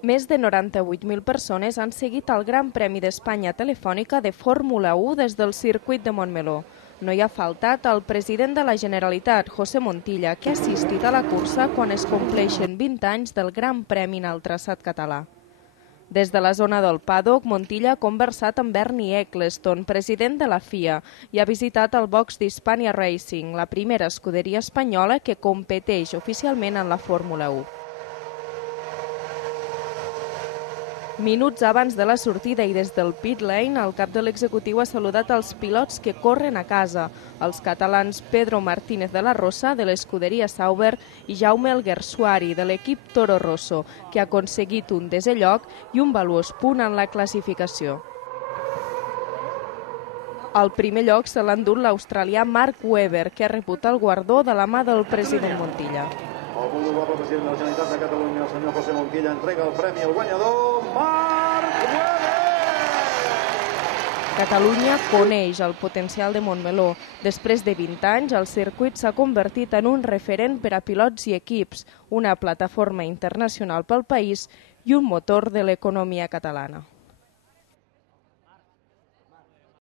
Més de 98.000 persones han seguit el Gran Premi d'Espanya Telefònica de Fórmula 1 des del circuit de Montmeló. No hi ha faltat el president de la Generalitat, José Montilla, que ha assistit a la cursa quan es compleixen 20 anys del Gran Premi en el traçat català. Des de la zona del paddock, Montilla ha conversat amb Bernie Ecclestone, president de la FIA, i ha visitat el box d'Hispania Racing, la primera escuderia espanyola que competeix oficialment en la Fórmula 1. Minuts abans de la sortida i des del pit lane, el cap de l'executiu ha saludat els pilots que corren a casa, els catalans Pedro Martínez de la Rosa, de l'escuderia Sauber, i Jaume Alguersuari, de l'equip Toro Rosso, que ha aconseguit un desè lloc i un valuós punt en la classificació. Al primer lloc se l'ha endut l'australià Mark Webber, que ha rebut el guardó de la mà del president Montilla. El molt honorable president de la Generalitat de Catalunya, el senyor José Montilla, entrega el premi al guanyador, Mark Webber! Catalunya coneix el potencial de Montmeló. Després de 20 anys, el circuit s'ha convertit en un referent per a pilots i equips, una plataforma internacional pel país i un motor de l'economia catalana.